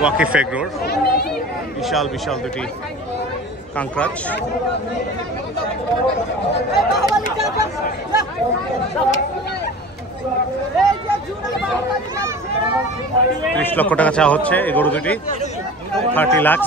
Waqif এগ্রোর বিশাল বিশাল দুটি কাঙ্করাজ। $30 লক্ষ টাকা চাওয়া হচ্ছে এই গরু দুটি, 30 লাখ।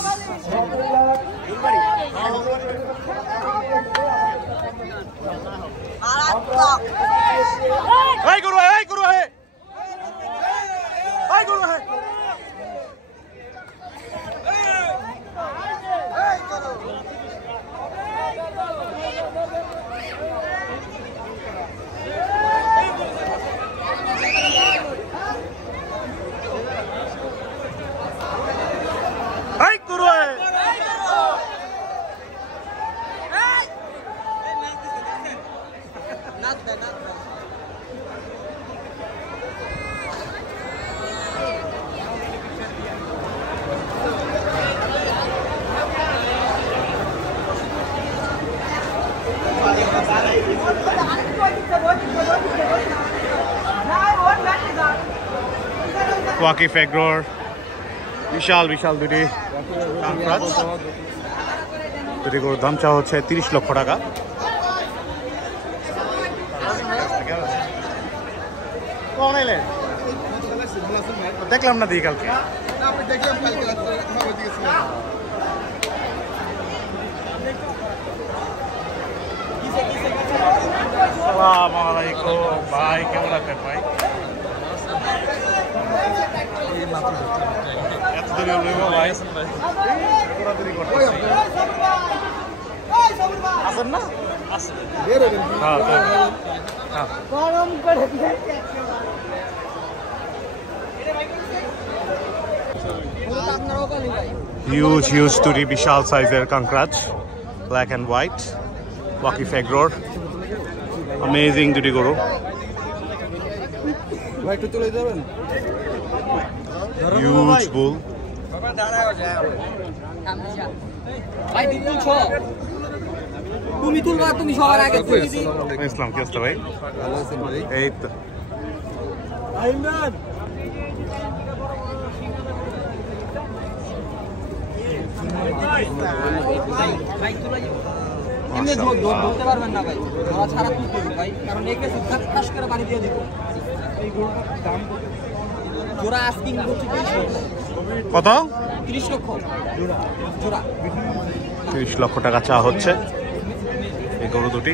ওয়াকিফ এগ্রোর বিশাল বিশাল দুটি কাঙ্করাজ। দুটি গরুর দাম চাওয়া হচ্ছে 30 লক্ষ টাকা। দেখলাম না দিই কালকে। আসসালামালাইকুম ভাই, কেমন আছেন ভাই? এত দূরে উঠবো ভাই, দৌড়াদৌড়ি করতেছি। আসেন না? হিউজ হিউজ দুটি বিশাল সাইজের কাঙ্করাজ, ব্ল্যাক অ্যান্ড হোয়াইট, ওয়াকিফ এগ্রোর অ্যামেজিং দুটি গরু। Huge bull. তুমি তুলবা, তুমি সবার আগে। ইসলাম কি অবস্থা ভাই? এই তো ধরতে পারবেন না ভাই, ধরা ছাড়া তুলতে হবে ভাই, কারণ এই কেসে ঠাস করে বাড়ি দিয়ে দিব। এই গরুটার দাম জোড়া আস্কিং করছে কত? 30 লক্ষ জোড়া। 30 লক্ষ টাকা চাওয়া হচ্ছে এই গরু দুটি।